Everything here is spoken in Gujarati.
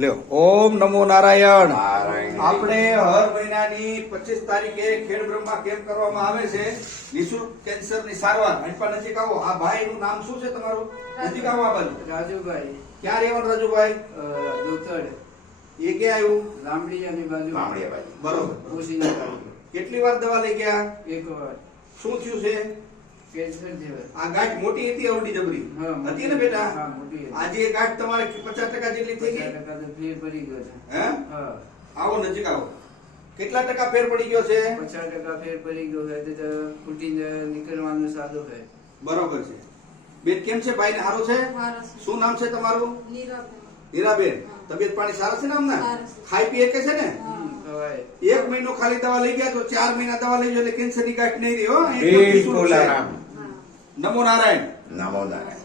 લ્યો ઓમ નમો નારાયણ. નારાયણ. આપણે હર મહિનાની 25 તારીખે ખેડ બ્રહ્મા કેમ્પ કરવામાં આવે છે નિઃશુલ્ક કેન્સરની સારવાર. અહીં નજીક આવો. આ ભાઈનું નામ શું છે તમારું? નજીક આવો આ બાજુ. રાજુભાઈ ક્યાં રહેવાનું રાજુભાઈ? દોતડ એ ક્યાં આવ્યું? રામડીયાની બાજુ રામડીયા બાજુ. બરોબર. ઓશીના તાલુકો. કેટલી વાર દવા લઈ ગયા? એક વાર શું થયું છે? કેન્સર જેવા. આ ગાંઠ મોટી હતી અવડી જબરી હા, હતી ને બેટા? હા, મોટી હતી. આજે એ ગાંઠ તમારે 50% જેટલી થઈ ગઈ 50% તો ફેર પડી ગયો છે. હે? હા, આવો નજીક આવો. કેટલા ટકા ફેર પડી ગયો છે? 50% ફેર પડી ગયો છે તો ફૂટીને નીકળવાનું સાદું છે. બરોબર છે. બેન કેમ છે? ભાઈ ને સારું છે? સારું છે. શું નામ છે તમારું? નીરવબેન. હીરાબેન. તબિયત પાણી સારા છે ને આમના? સારું છે. ખાઈ પીએ કે છે ને? ખવાય. 1 મહિનો ખાલી દવા લઈ ગયા તો 4 મહિના દવા લઈ એટલે કેન્સર ની ગાંઠ નહીં રહી હો. બિલકુલ આરામ. હા. નમો નારાયણ. નમો નારાયણ.